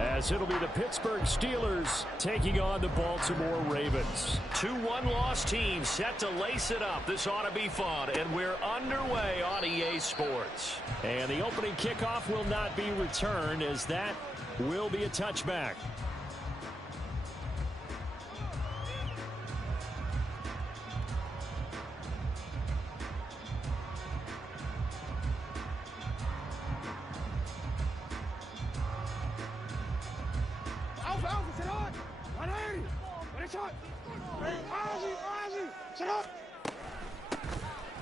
as it'll be the Pittsburgh Steelers taking on the Baltimore Ravens. 2-1 loss team set to lace it up. This ought to be fun, and we're underway on EA Sports. And the opening kickoff will not be returned, as that will be a touchback.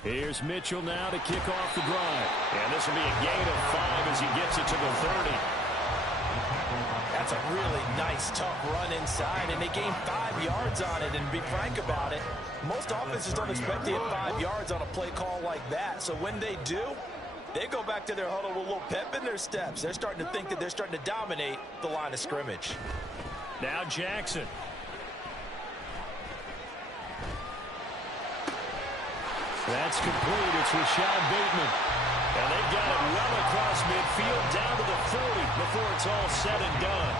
Here's Mitchell now to kick off the drive. And this will be a gain of 5 as he gets it to the 30. That's a really nice, tough run inside, and they gained 5 yards on it. And to be frank about it, most offenses don't expect to hit 5 yards on a play call like that. So when they do, they go back to their huddle with a little pep in their steps. They're starting to think that they're starting to dominate the line of scrimmage. Now Jackson. That's complete. It's Rashad Bateman. And they've got it well across midfield down to the 40 before it's all said and done.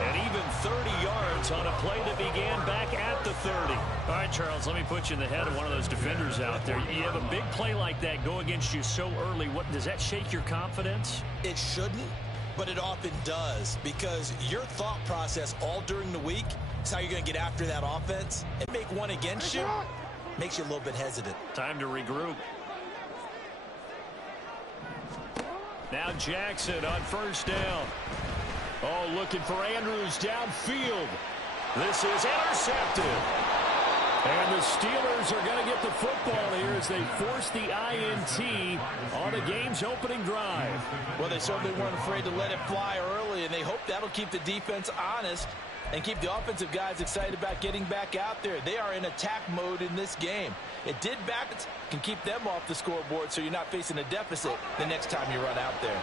And even 30 yards on a play that began back at the 30. All right, Charles, let me put you in the head of one of those defenders out there. You have a big play like that go against you so early. What does that shake your confidence? It shouldn't, but it often does, because your thought process all during the week is how you're going to get after that offense and make one against you. Makes you a little bit hesitant. Time to regroup. Now Jackson on first down. Oh, looking for Andrews downfield. This is intercepted. And the Steelers are going to get the football here as they force the INT on the game's opening drive. Well, they certainly weren't afraid to let it fly early, and they hope that'll keep the defense honest and keep the offensive guys excited about getting back out there. They are in attack mode in this game. It did back, can keep them off the scoreboard so you're not facing a deficit the next time you run out there.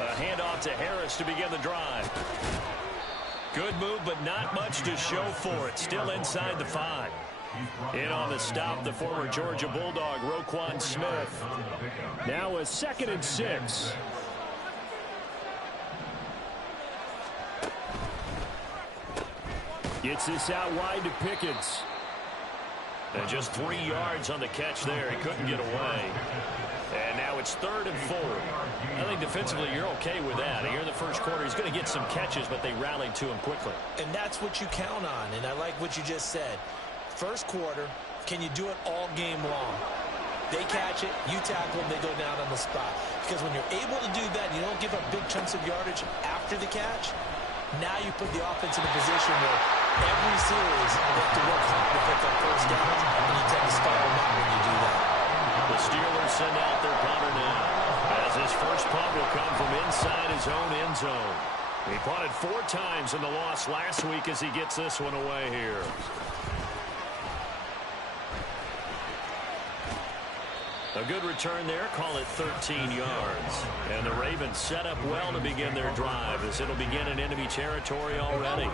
A handoff to Harris to begin the drive. Good move, but not much to show for it. Still inside the 5. In on the stop, the former Georgia Bulldog, Roquan Smith. Now a 2nd and 6. Gets this out wide to Pickens. And just 3 yards on the catch there. He couldn't get away. And now it's 3rd and 4. I think defensively you're okay with that. Here in the first quarter, he's going to get some catches, but they rallied to him quickly. And that's what you count on, and I like what you just said. First quarter, can you do it all game long? They catch it, you tackle them, they go down on the spot. Because when you're able to do that, you don't give up big chunks of yardage after the catch, now you put the offense in a position where every series they have to work hard to pick up first downs, and you tend to stall them out when you do that. The Steelers send out their punter now, as his first punt will come from inside his own end zone. He punted 4 times in the loss last week as he gets this one away here. A good return there, call it 13 yards. And the Ravens set up well to begin their drive as it'll begin in enemy territory already.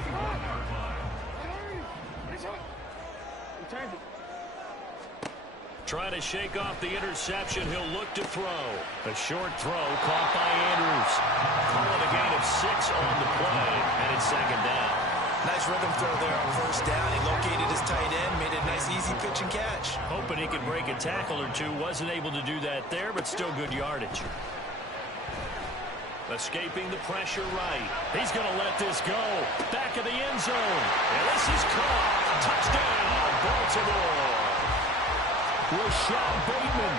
Trying to shake off the interception, he'll look to throw. A short throw caught by Andrews. Call it a gain of 6 on the play, and it's 2nd down. Nice rhythm throw there on first down. He located his tight end, made a nice easy pitch and catch. Hoping he could break a tackle or two. Wasn't able to do that there, but still good yardage. Escaping the pressure right. He's going to let this go. Back of the end zone. And this is caught. Touchdown, Baltimore. Rashad Bateman,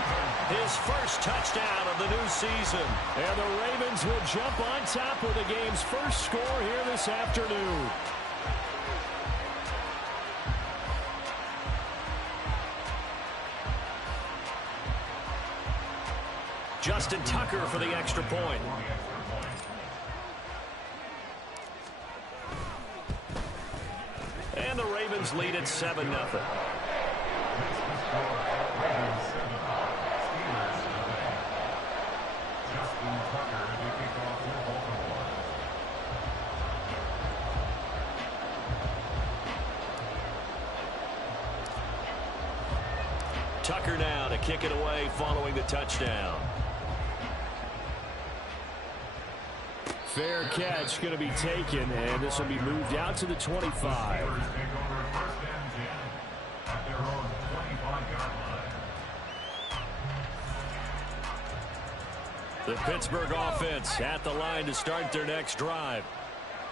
his first touchdown of the new season. And the Ravens will jump on top with the game's first score here this afternoon. Justin Tucker for the extra point. And the Ravens lead at 7-0. Tucker now to kick it away following the touchdown. Fair catch going to be taken, and this will be moved out to the 25. The Pittsburgh offense at the line to start their next drive.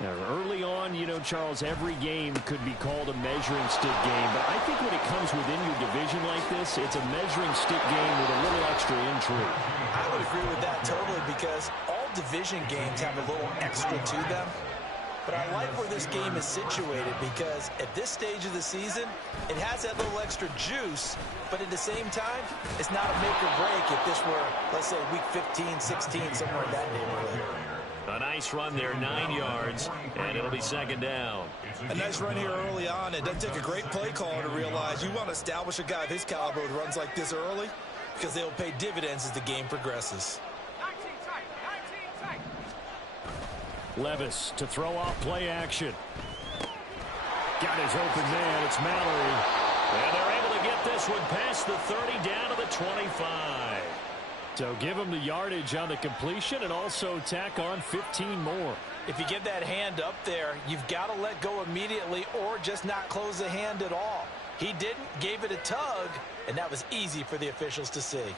Now, early on, you know, Charles, every game could be called a measuring stick game, but I think when it comes within your division like this, it's a measuring stick game with a little extra intrigue. I would agree with that totally, because all division games have a little extra to them. But I like where this game is situated, because at this stage of the season, it has that little extra juice, but at the same time, it's not a make or break if this were, let's say, week 15, 16, somewhere in that neighborhood. A nice run there, 9 yards, and it'll be second down. A nice run here early on. It doesn't take a great play caller to realize you want to establish a guy of his caliber who runs like this early, because they'll pay dividends as the game progresses. Levis to throw off play action. Got his open man. It's Mallory. And they're able to get this one past the 30 down to the 25. So give him the yardage on the completion and also tack on 15 more. If you get that hand up there, you've got to let go immediately or just not close the hand at all. He didn't, gave it a tug, and that was easy for the officials to see.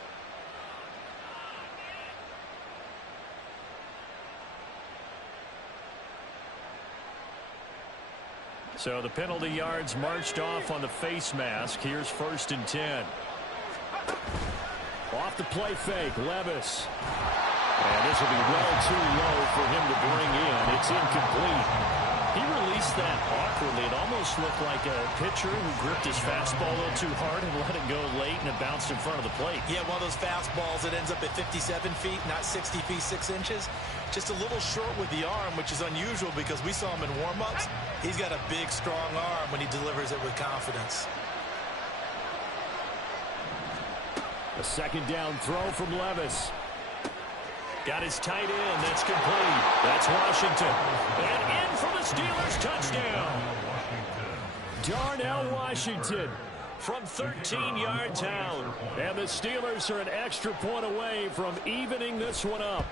So the penalty yards marched off on the face mask. Here's 1st and 10. Off the play fake, Levis. And this will be well too low for him to bring in. It's incomplete. He released that awkwardly. It almost looked like a pitcher who gripped his fastball a little too hard and let it go late, and it bounced in front of the plate. Yeah, one of those fastballs that ends up at 57 feet, not 60 feet, 6 inches. Just a little short with the arm, which is unusual because we saw him in warm-ups. He's got a big, strong arm when he delivers it with confidence. A second down throw from Levis. Got his tight end. That's complete. That's Washington. And in for the Steelers touchdown. Darnell Washington from 13 yards out. And the Steelers are an extra point away from evening this one up.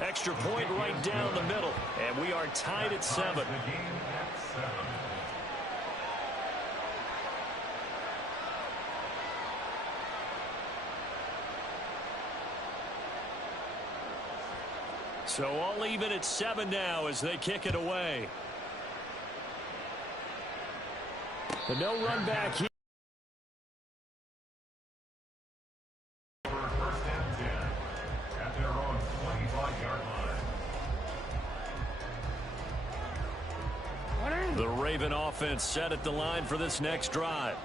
Extra point right down the middle. And we are tied at 7. So all even at 7 now as they kick it away. The no run back here. First and 10 at their own 25-yard line. The Raven offense set at the line for this next drive.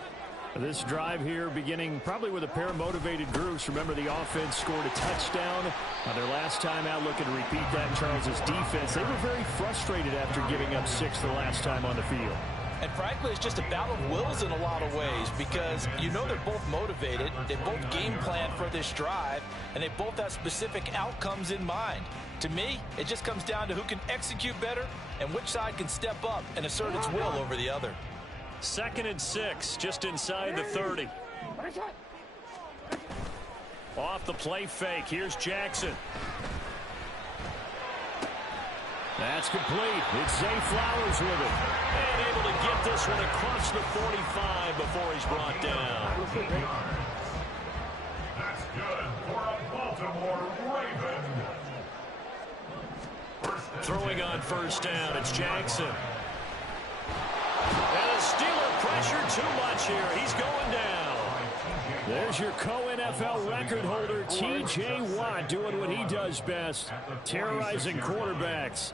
This drive here beginning probably with a pair of motivated groups. Remember, the offense scored a touchdown. Their last time out, looking to repeat that. Charles's defense, they were very frustrated after giving up 6 the last time on the field. And frankly, it's just a battle of wills in a lot of ways, because you know they're both motivated, they both game plan for this drive, and they both have specific outcomes in mind. To me, it just comes down to who can execute better and which side can step up and assert its will over the other. 2nd and 6, just inside the 30. Off the play fake, here's Jackson. That's complete. It's Zay Flowers with it. And able to get this one across the 45 before he's brought down. That's good for a Baltimore Raven. Throwing on 1st down, it's Jackson. And the Steeler pressure too much here. He's going down. There's your co-NFL record holder, T.J. Watt, doing what he does best, terrorizing quarterbacks.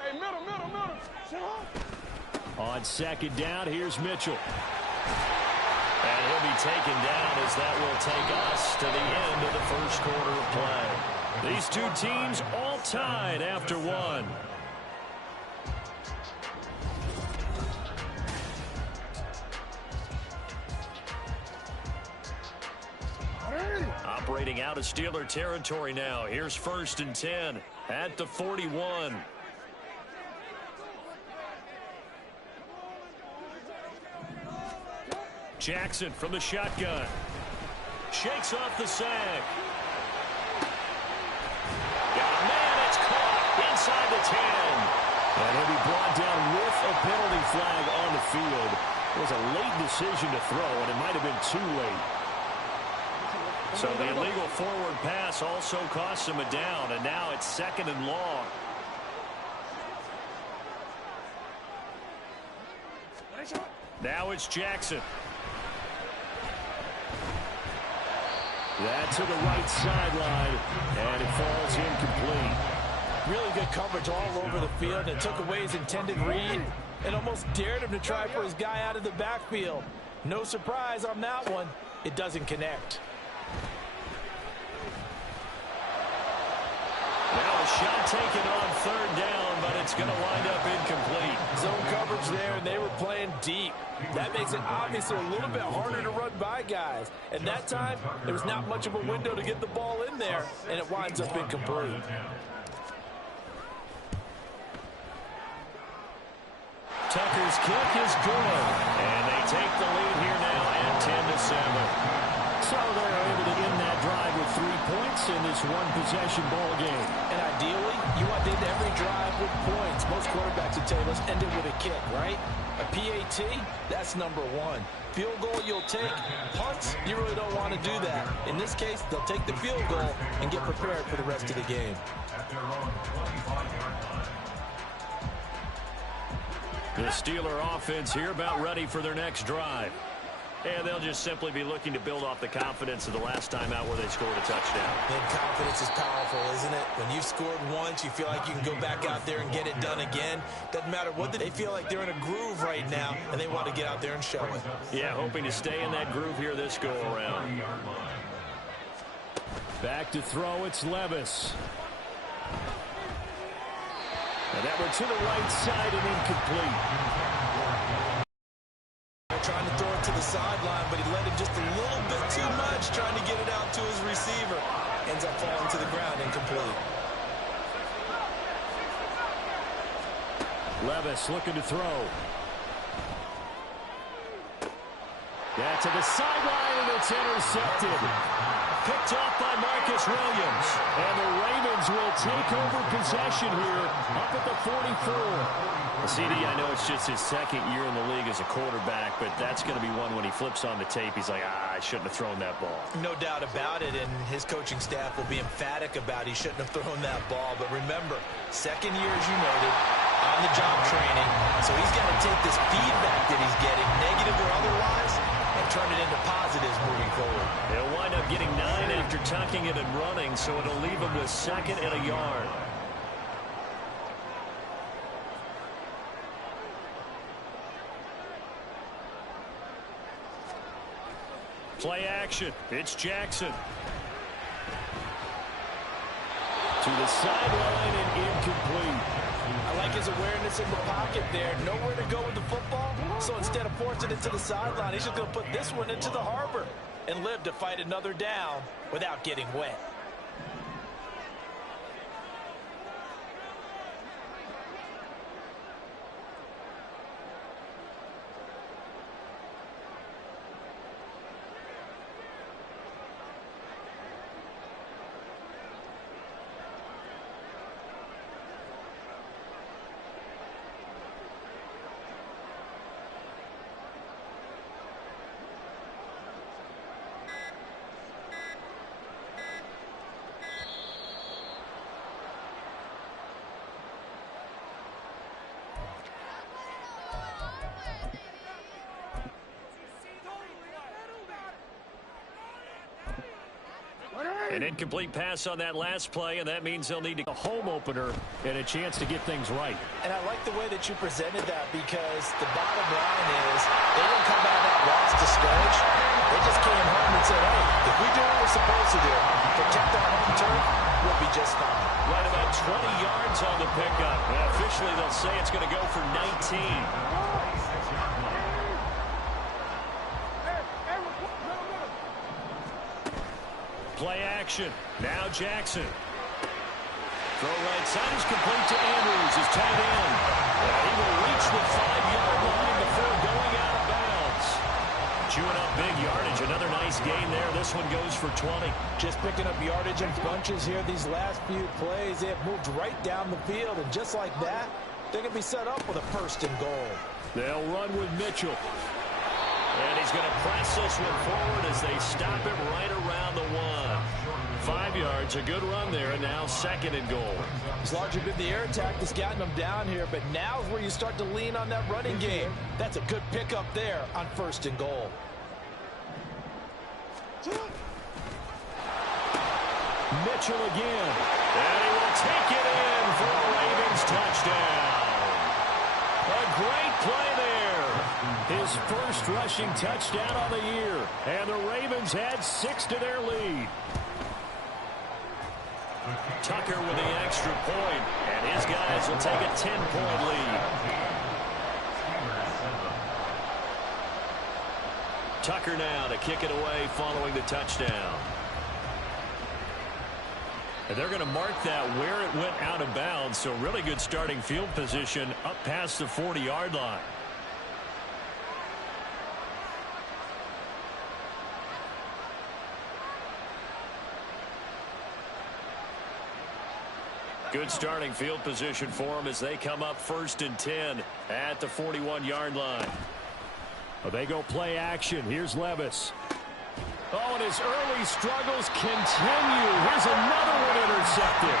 Hey, middle. On 2nd down, here's Mitchell. And he'll be taken down as that will take us to the end of the 1st quarter of play. These two teams all tied after 1. Operating out of Steeler territory now. Here's 1st and 10 at the 41. Jackson from the shotgun. Shakes off the sack. Got a man, it's caught inside the 10. And he'll be brought down with a penalty flag on the field. It was a late decision to throw, and it might have been too late. So the illegal forward pass also costs him a down, and now it's 2nd and long. Now it's Jackson. That to the right sideline, and it falls incomplete. Really good coverage all over the field, and took away his intended read and almost dared him to try for his guy out of the backfield. No surprise on that one. It doesn't connect. Now a shot taken on 3rd down, but it's going to wind up incomplete. Zone coverage there, and they were playing deep. That makes it obviously a little bit harder to run by guys. And that time, there was not much of a window to get the ball in there, and it winds up incomplete. Tucker's kick is good, and they take the lead here now at 10-7. So they're able to end that drive with 3 points in this one-possession ball game. And ideally, you want to end every drive with points. Most quarterbacks would tell us end it with a kick, right? A PAT, that's number 1. Field goal you'll take. Punts, you really don't want to do that. In this case, they'll take the field goal and get prepared for the rest of the game. The Steeler offense here about ready for their next drive. And they'll just simply be looking to build off the confidence of the last time out where they scored a touchdown. And confidence is powerful, isn't it? When you've scored once, you feel like you can go back out there and get it done again. Doesn't matter what they feel like they're in a groove right now, and they want to get out there and show it. Yeah, hoping to stay in that groove here this go-around. Back to throw, it's Levis. And that one to the right side and incomplete. Trying to throw it to the sideline, but he let him just a little bit too much, trying to get it out to his receiver. Ends up falling to the ground, incomplete. Levis looking to throw. Yeah, to the sideline, and it's intercepted. Picked off by Marcus Williams. And the Ravens will take over possession here up at the 44. CD, I know it's just his 2nd year in the league as a quarterback, but that's going to be one when he flips on the tape, he's like, I shouldn't have thrown that ball. No doubt about it, and his coaching staff will be emphatic about he shouldn't have thrown that ball. But remember, 2nd year, as you noted, on-the-job training, so he's got to take this feedback that he's getting, negative or otherwise, and turn it into positives moving forward. He'll wind up getting 9 after tucking it and running, so it'll leave him with 2nd and a yard. Play action. It's Jackson. To the sideline and incomplete. I like his awareness in the pocket there. Nowhere to go with the football. So instead of forcing it to the sideline, he's just going to put this one into the harbor and live to fight another down without getting wet. An incomplete pass on that last play, and that means they'll need to A home opener and a chance to get things right. And I like the way that you presented that, because the bottom line is they didn't come out of that loss discouraged. They just came home and said, hey, if we do what we're supposed to do, protect our home turf, we'll be just fine. right about 20 yards on the pickup. And officially, they'll say it's going to go for 19. Play action. Now Jackson. Throw right side is complete to Andrews, his tight end. He will reach the 5-yard line before going out of bounds. chewing up big yardage. Another nice gain there. This one goes for 20. Just picking up yardage in bunches here these last few plays. They have moved right down the field, and just like that, they're going to be set up with a first and goal. They'll run with Mitchell. And he's going to press this one forward as they stop him right around the 1. 5 yards, a good run there, and now second and goal. It's largely been the air attack that's gotten them down here, but now is where you start to lean on that running game. That's a good pickup there on first and goal. Mitchell again. And he will take it in for a Ravens touchdown. A great play there. His first rushing touchdown of the year. And the Ravens add 6 to their lead. Tucker with the extra point, and his guys will take a 10-point lead. Tucker now to kick it away following the touchdown. And they're going to mark that where it went out of bounds, so really good starting field position up past the 40-yard line. Good starting field position for them as they come up first and 10 at the 41-yard line. Well, they go play action. Here's Levis. Oh, and his early struggles continue. Here's another one intercepted.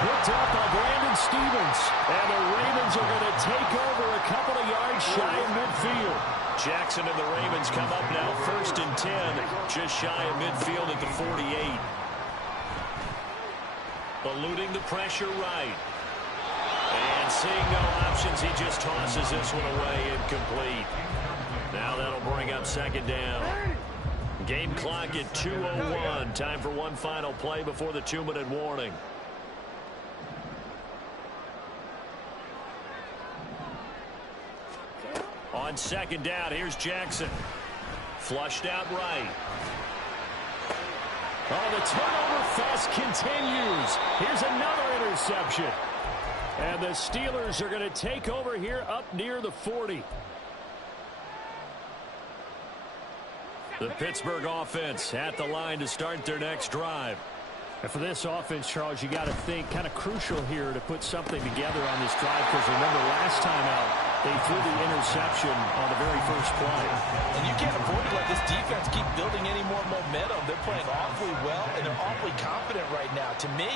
Picked up by Brandon Stevens. And the Ravens are going to take over a couple of yards shy of midfield. Jackson and the Ravens come up now first and 10, just shy of midfield at the 48. Eluding the pressure right. And seeing no options, he just tosses this one away incomplete. Now that'll bring up second down. Game clock at 2:01. Time for one final play before the 2-minute warning. On second down, here's Jackson. Flushed out right. Oh, the turnover fest continues. Here's another interception. And the Steelers are going to take over here up near the 40. The Pittsburgh offense at the line to start their next drive. And for this offense, Charles, you got to think kind of crucial here to put something together on this drive, because remember last time out, they threw the interception on the very first play. And you can't afford to let this defense keep building any more momentum. They're playing awfully well, and they're awfully confident right now. To me,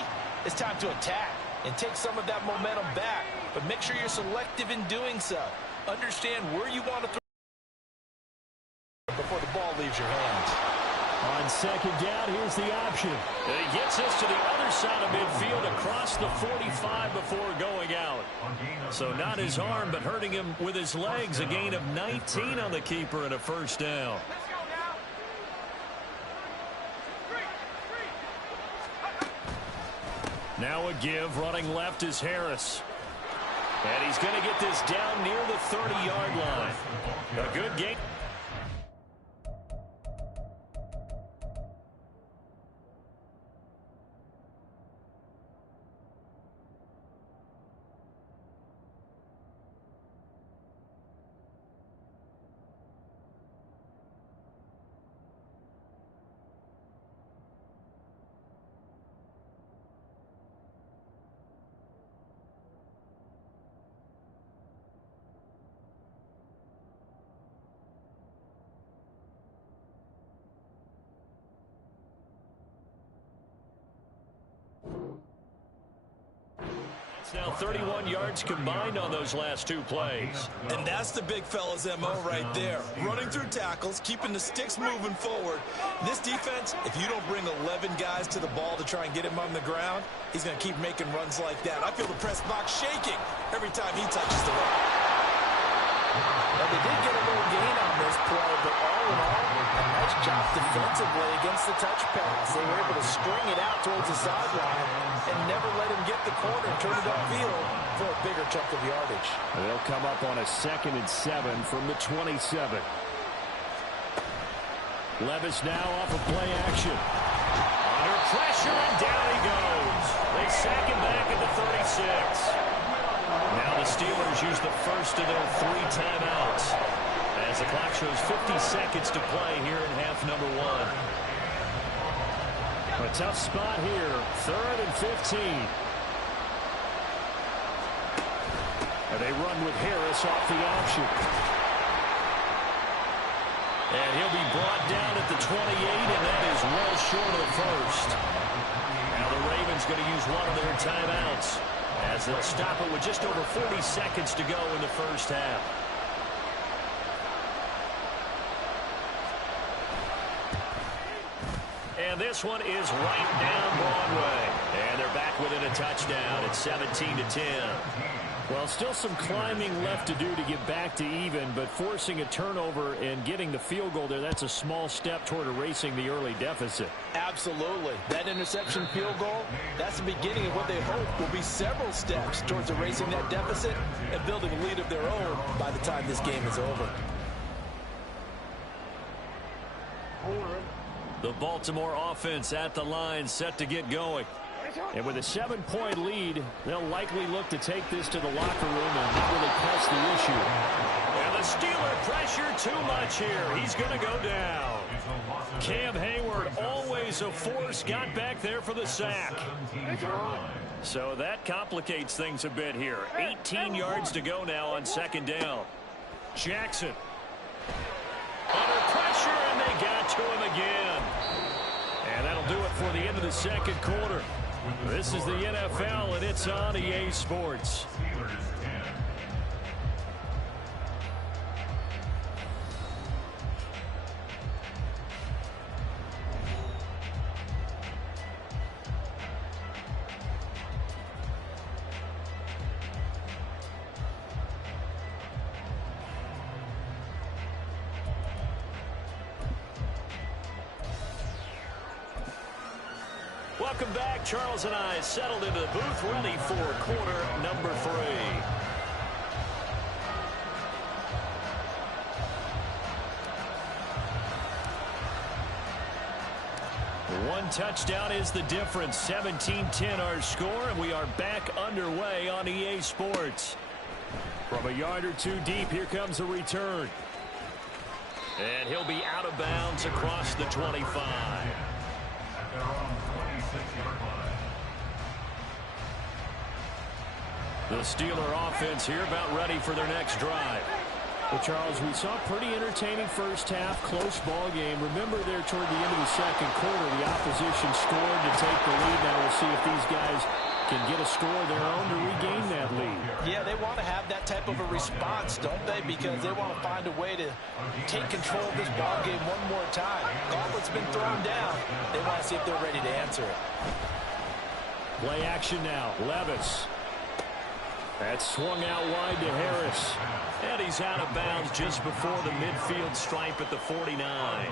it's time to attack and take some of that momentum back. But make sure you're selective in doing so. Understand where you want to throw before the ball leaves your hands. On second down, here's the option. And he gets us to the other side of midfield across the 45 before going out. So not his arm, but hurting him with his legs. A gain of 19 on the keeper and a first down. Now a give. Running left is Harris. And he's going to get this down near the 30-yard line. A good game. Now 31 yards combined on those last two plays. And that's the big fella's MO right there. Running through tackles, keeping the sticks moving forward. This defense, if you don't bring 11 guys to the ball to try and get him on the ground, he's going to keep making runs like that. I feel the press box shaking every time he touches the rock. Now, they did get a little gain on this play, but all in all, a nice job defensively against the touch pass. They were able to string it out towards the sideline and never let him get the corner and turn it upfield for a bigger chunk of yardage. They'll come up on a 2nd and 7 from the 27. Levis now off of play action. Under pressure, and down he goes. They sack him back at the 36. Now the Steelers use the first of their 3 timeouts As the clock shows 50 seconds to play here in half number one. A tough spot here. 3rd and 15. And they run with Harris off the option. And he'll be brought down at the 28, and that is well short of the first. Now the Ravens going to use one of their timeouts as they'll stop it with just over 40 seconds to go in the first half. And this one is right down Broadway. And they're back within a touchdown at 17-10. Well, still some climbing left to do to get back to even, but forcing a turnover and getting the field goal there, that's a small step toward erasing the early deficit. Absolutely. That interception field goal, that's the beginning of what they hope will be several steps towards erasing that deficit and building a lead of their own by the time this game is over. The Baltimore offense at the line, set to get going. And with a 7-point lead, they'll likely look to take this to the locker room and not really press the issue. And the Steeler pressure too much here. He's going to go down. Cam Hayward, always a force, got back there for the sack. So that complicates things a bit here. 18 yards to go now on 2nd down. Jackson. Under pressure, and they got to him again. And that'll do it for the end of the 2nd quarter. This is the NFL, and it's on EA Sports. Welcome back. Charles and I settled into the booth, ready for quarter number 3. One touchdown is the difference. 17-10 our score, and we are back underway on EA Sports. From a yard or two deep, here comes a return. And he'll be out of bounds across the 25. The Steeler offense here about ready for their next drive. Well, Charles, we saw a pretty entertaining first half, close ball game. Remember there toward the end of the 2nd quarter, the opposition scored to take the lead. Now we'll see if these guys can get a score of their own to regain that lead. Yeah, they want to have that type of a response, don't they? Because they want to find a way to take control of this ball game one more time. Gauntlet's been thrown down. They want to see if they're ready to answer it. Play action now. Levis. That's swung out wide to Harris. And he's out of bounds just before the midfield stripe at the 49.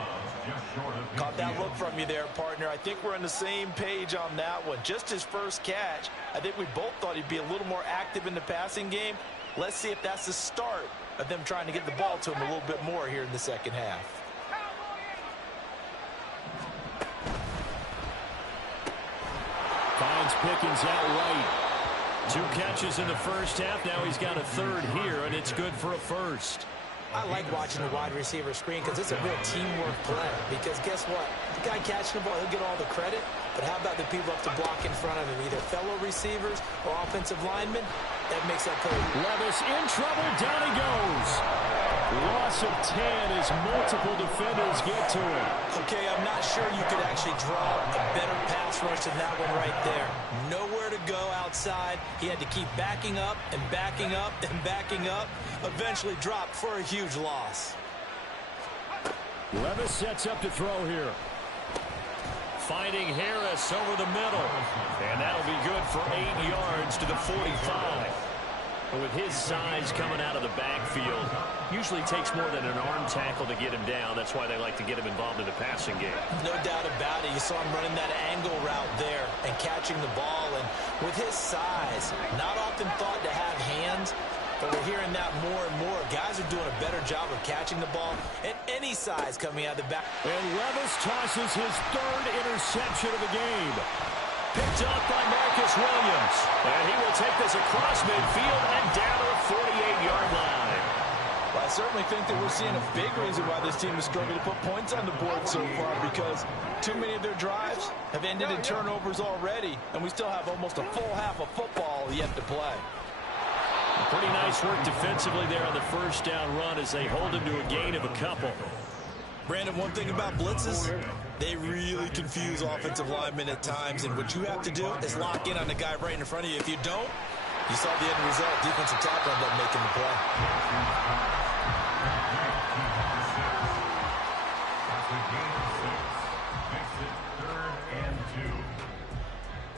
Caught that look from you there, partner. I think we're on the same page on that one. Just his first catch. I think we both thought he'd be a little more active in the passing game. Let's see if that's the start of them trying to get the ball to him a little bit more here in the 2nd half. Finds Pickens out right. 2 catches in the first half. Now he's got a 3rd here, and it's good for a first. I like watching the wide receiver screen because it's a real teamwork play. Because guess what? The guy catching the ball, he'll get all the credit. But how about the people up to block in front of him, either fellow receivers or offensive linemen? That makes that play. Levis in trouble. Down he goes. Loss of 10 as multiple defenders get to him. Okay, I'm not sure you could actually draw a better pass rush than that one right there. Nowhere to go outside. He had to keep backing up and backing up and backing up. Eventually dropped for a huge loss. Levis sets up to throw here. Finding Harris over the middle. And that'll be good for 8 yards to the 45. With his size coming out of the backfield, usually takes more than an arm tackle to get him down. That's why they like to get him involved in the passing game. No doubt about it. You saw him running that angle route there and catching the ball. And with his size, not often thought to have hands, but we're hearing that more and more. Guys are doing a better job of catching the ball at any size coming out of the back. And Levis tosses his 3rd interception of the game. Picked up by Marcus Williams. And he will take this across midfield and down to the 48-yard line. Well, I certainly think that we're seeing a big reason why this team has struggled to put points on the board so far, because too many of their drives have ended in turnovers already, and we still have almost a full half of football yet to play. Pretty nice work defensively there on the first down run as they hold him to a gain of a couple. Brandon, one thing about blitzes, they really confuse offensive linemen at times, and what you have to do is lock in on the guy right in front of you. If you don't, you saw the end result. Defensive tackle ended up making the play.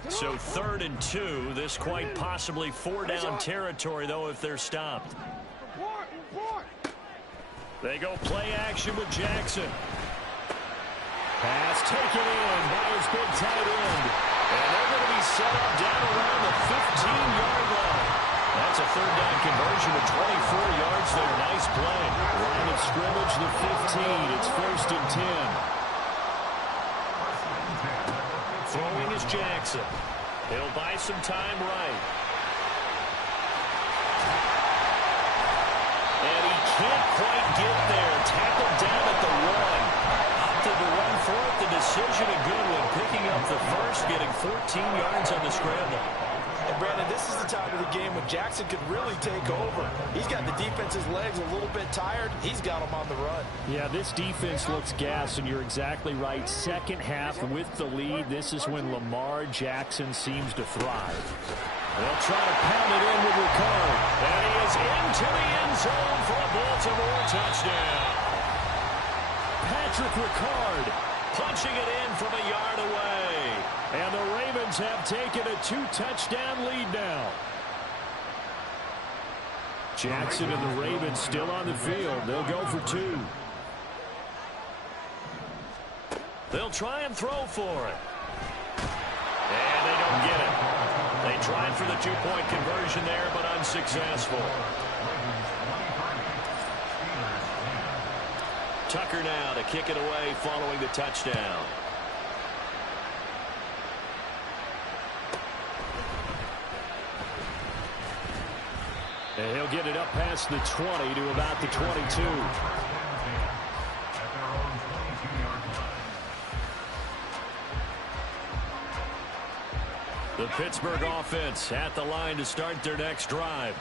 So 3rd and 2. This quite possibly 4-down territory, though, if they're stopped. They go play action with Jackson. Pass taken in by his big tight end. And they're going to be set up down around the 15-yard line. That's a 3rd down conversion of 24 yards there. Nice play. Line of scrimmage, the 15. It's 1st and 10. Throwing is Jackson. He'll buy some time right. And he can't quite get there. Tackled down at the 1. Opted to run for it. The decision a good one. Picking up the first, getting 14 yards on the scramble. And Brandon, this is the time of the game when Jackson could really take over. He's got the defense's legs a little bit tired. He's got them on the run. Yeah, this defense looks gassed, and you're exactly right. Second half with the lead. This is when Lamar Jackson seems to thrive. They'll try to pound it in with Ricard. And he is into the end zone for a Baltimore touchdown. Patrick Ricard Punching it in from a yard away. And the Ravens have taken a 2-touchdown lead now. Jackson and the Ravens still on the field. They'll go for 2. They'll try and throw for it. And they don't get it. They tried for the 2-point conversion there, but unsuccessful. Tucker now to kick it away following the touchdown. And he'll get it up past the 20 to about the 22. The Pittsburgh offense at the line to start their next drive.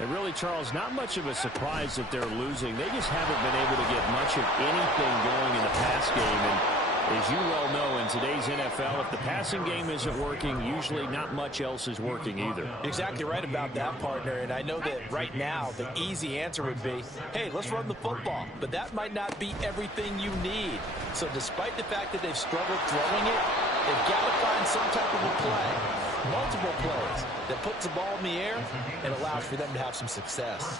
And really, Charles, not much of a surprise that they're losing. They just haven't been able to get much of anything going in the pass game. And as you well know, in today's NFL, if the passing game isn't working, usually not much else is working either. Exactly right about that, partner. And I know that right now the easy answer would be, hey, let's run the football. But that might not be everything you need. So despite the fact that they've struggled throwing it, they've got to find some type of a play, multiple plays, that puts the ball in the air and allows for them to have some success.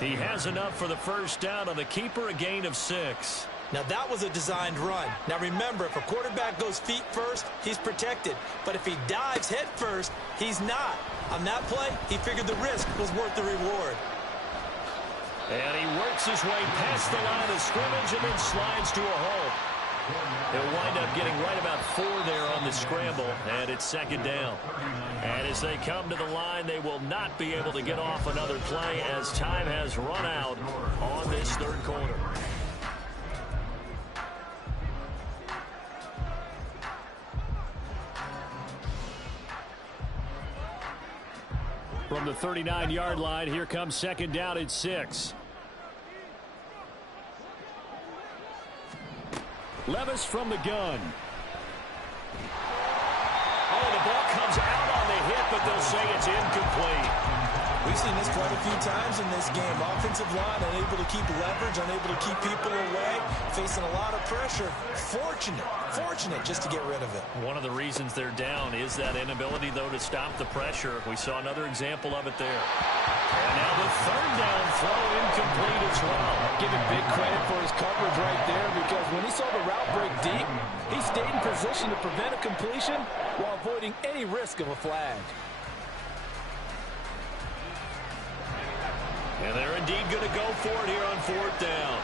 He has enough for the first down on the keeper, a gain of 6. Now, that was a designed run. Now, remember, if a quarterback goes feet first, he's protected. But if he dives head first, he's not. On that play, he figured the risk was worth the reward. And he works his way past the line of scrimmage and then slides to a hole. He'll wind up getting right about 4 there on the scramble, and it's second down. And as they come to the line, they will not be able to get off another play as time has run out on this third quarter. From the 39-yard line, here comes second down at 6. Levis from the gun. Oh, the ball comes out on the hit, but they'll say it's incomplete. We've seen this quite a few times in this game. Offensive line unable to keep leverage, unable to keep people away, facing a lot of pressure. Fortunate just to get rid of it. One of the reasons they're down is that inability, though, to stop the pressure. We saw another example of it there. And now the third down throw incomplete as well. Give him big credit for his coverage right there, because when he saw the route break deep, he stayed in position to prevent a completion while avoiding any risk of a flag. And they're indeed going to go for it here on 4th down.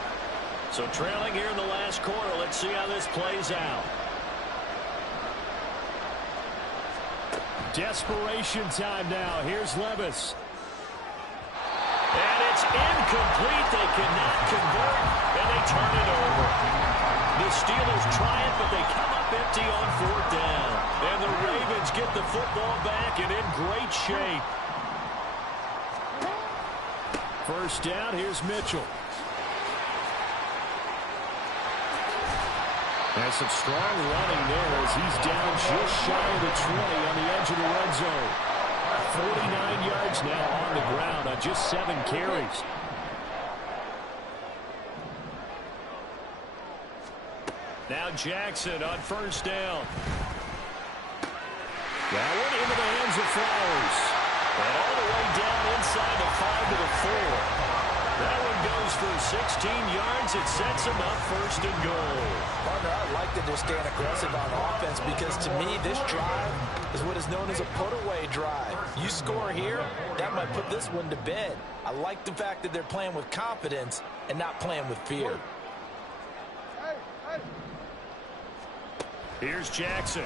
So trailing here in the last quarter. Let's see how this plays out. Desperation time now. Here's Levis. And It's incomplete. They cannot convert, and they turn it over. The Steelers try it, but they come up empty on 4th down. And the Ravens get the football back and in great shape. First down, here's Mitchell. There's some strong running there as he's down just shy of the 20 on the edge of the red zone. 49 yards now on the ground on just 7 carries. Now Jackson on first down. That one into the hands of Flowers. And all the way down inside the 5 to the 4. That one goes for 16 yards. It sets him up 1st and goal. Partner, I like that they're staying aggressive on offense because to me, this drive is what is known as a put-away drive. You score here, that might put this one to bed. I like the fact that they're playing with confidence and not playing with fear. Here's Jackson.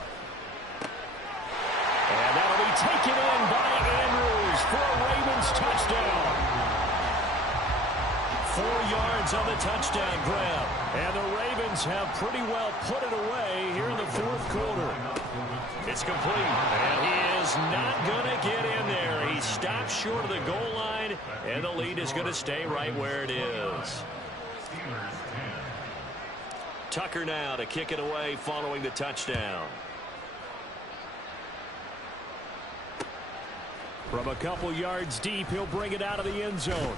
And that'll be taken in by Andrews for a Ravens touchdown. 4 yards on the touchdown grab. And the Ravens have pretty well put it away here in the 4th quarter. It's complete. And he is not going to get in there. He stopped short of the goal line, and the lead is going to stay right where it is. Tucker now to kick it away following the touchdown. From a couple yards deep, he'll bring it out of the end zone.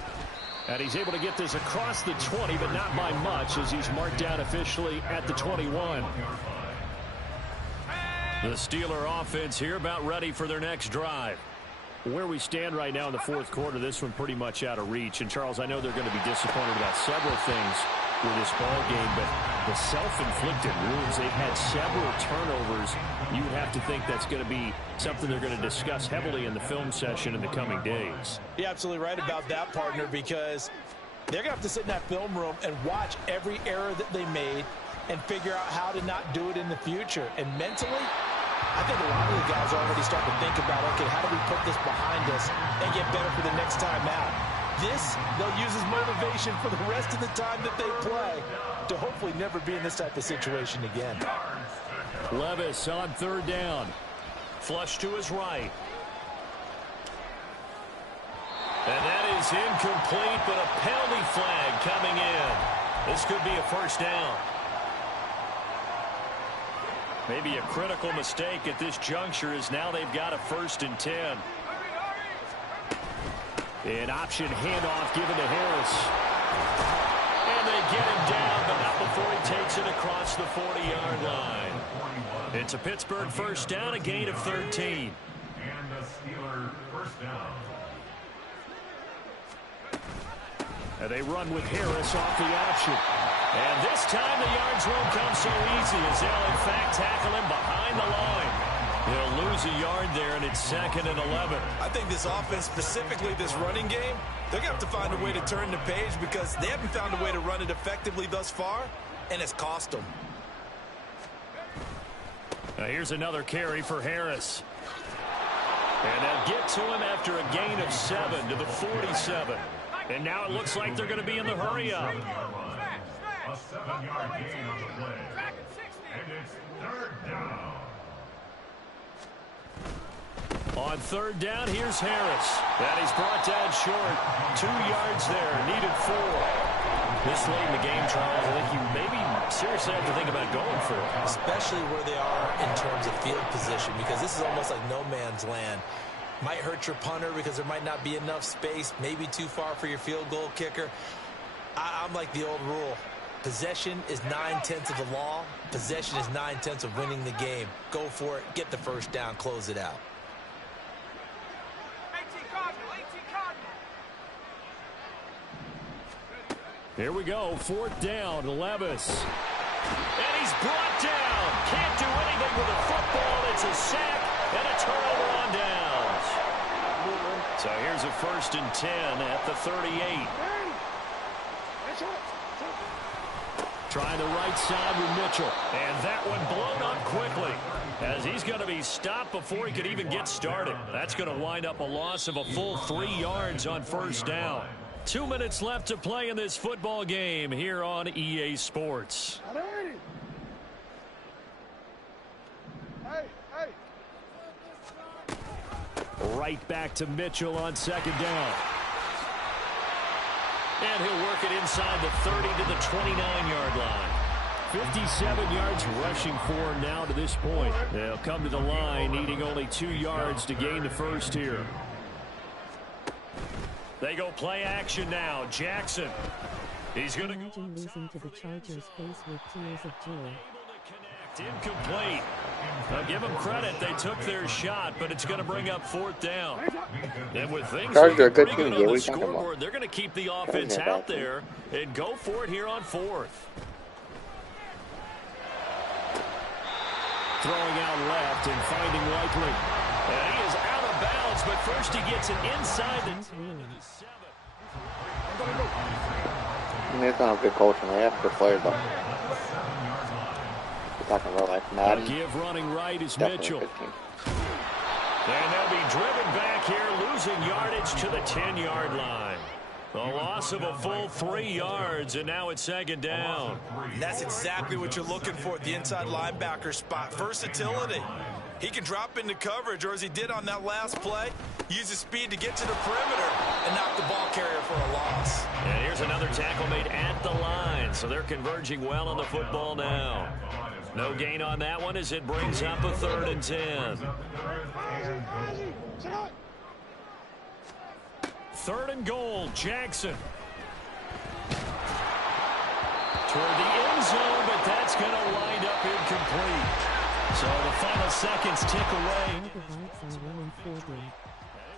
And he's able to get this across the 20, but not by much as he's marked down officially at the 21. The Steeler offense here about ready for their next drive. Where we stand right now in the 4th quarter, this one pretty much out of reach. And, Charles, I know they're going to be disappointed about several things with this ball game, but the self-inflicted wounds, they've had several turnovers. You would have to think that's going to be something they're going to discuss heavily in the film session in the coming days. You're absolutely right about that, partner, because they're going to have to sit in that film room and watch every error that they made and figure out how to not do it in the future. And mentally, I think a lot of the guys are already starting to think about, okay, how do we put this behind us and get better for the next time out? This, they'll use as motivation for the rest of the time that they play to hopefully never be in this type of situation again. Levis on 3rd down. Flush to his right. And that is incomplete, but a penalty flag coming in. This could be a 1st down. Maybe a critical mistake at this juncture is now they've got a 1st and 10. An option handoff given to Harris. And they get him down, but not before he takes it across the 40-yard line. It's a Pittsburgh 1st down, a gain of 13. And the Steeler 1st down. And they run with Harris off the option. And this time the yards won't come so easy as they'll in fact tackle him behind the line. He'll lose a yard there, and it's 2nd and 11. I think this offense, specifically this running game, they're going to have to find a way to turn the page because they haven't found a way to run it effectively thus far, and it's cost them. Now here's another carry for Harris. And they'll get to him after a gain of 7 to the 47. And now it looks like they're going to be in the hurry-up. A 7-yard gain on the play. And it's 3rd down. On 3rd down, here's Harris. And he's brought down short. 2 yards there, needed 4. This late in the game, Charles, I think you maybe seriously have to think about going for it. Especially where they are in terms of field position, because this is almost like no man's land. Might hurt your punter because there might not be enough space, maybe too far for your field goal kicker. I'm like the old rule. Possession is 9/10 of the law. Possession is 9/10 of winning the game. Go for it, get the 1st down, close it out. Here we go, 4th down, Levis. And he's brought down. Can't do anything with the football. It's a sack and a turnover on downs. So here's a 1st and 10 at the 38. Trying the right side with Mitchell. And that one blown up quickly as he's going to be stopped before he could even get started. That's going to wind up a loss of a full 3 yards on 1st down. 2 minutes left to play in this football game here on EA Sports. Right back to Mitchell on second down. And he'll work it inside the 30 to the 29-yard line. 57 yards rushing for now to this point. They'll come to the line needing only 2 yards to gain the first here. They go play action now. Jackson. He's going to go. Losing to the Chargers face with tears of joy. Incomplete. Now give them credit. They took their shot, but it's going to bring up fourth down. And with things Chargers are a good pretty team. good Yeah, on we the talking about. scoreboard, they're going to keep the offense out there and go for it here on fourth. Throwing out left and finding Likely. And he is out of bounds, but first he gets it inside the 7. It's not a good coaching. They have good players, though. We're talking about like Madden. Give running right is Definitely Mitchell. a good team. And they'll be driven back here, losing yardage to the 10-yard line. A loss of a full 3 yards, and now it's second down. And that's exactly what you're looking for at the inside linebacker spot. Versatility. He can drop into coverage, or as he did on that last play, use his speed to get to the perimeter and knock the ball carrier for a loss. And here's another tackle made at the line, so they're converging well on the football now. No gain on that one as it brings up a 3rd and 10. 3rd and goal, Jackson. Toward the end zone, but that's going to wind up incomplete. So the final seconds tick away. It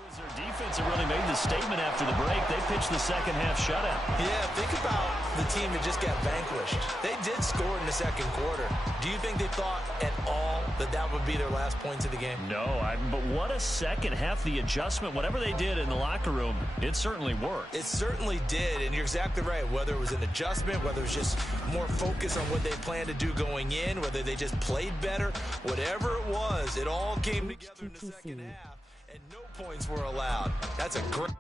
was their defense that really made the statement after the break. They pitched the second half shutout. Yeah, think about the team that just got vanquished. They did score in the second quarter. Do you think they thought at all that that would be their last points of the game? No, but what a second half. The adjustment, whatever they did in the locker room, it certainly worked. It certainly did, and you're exactly right. Whether it was an adjustment, whether it was just more focus on what they planned to do going in, whether they just played better, whatever it was, it all came together in the second half, and no points were allowed. That's a great...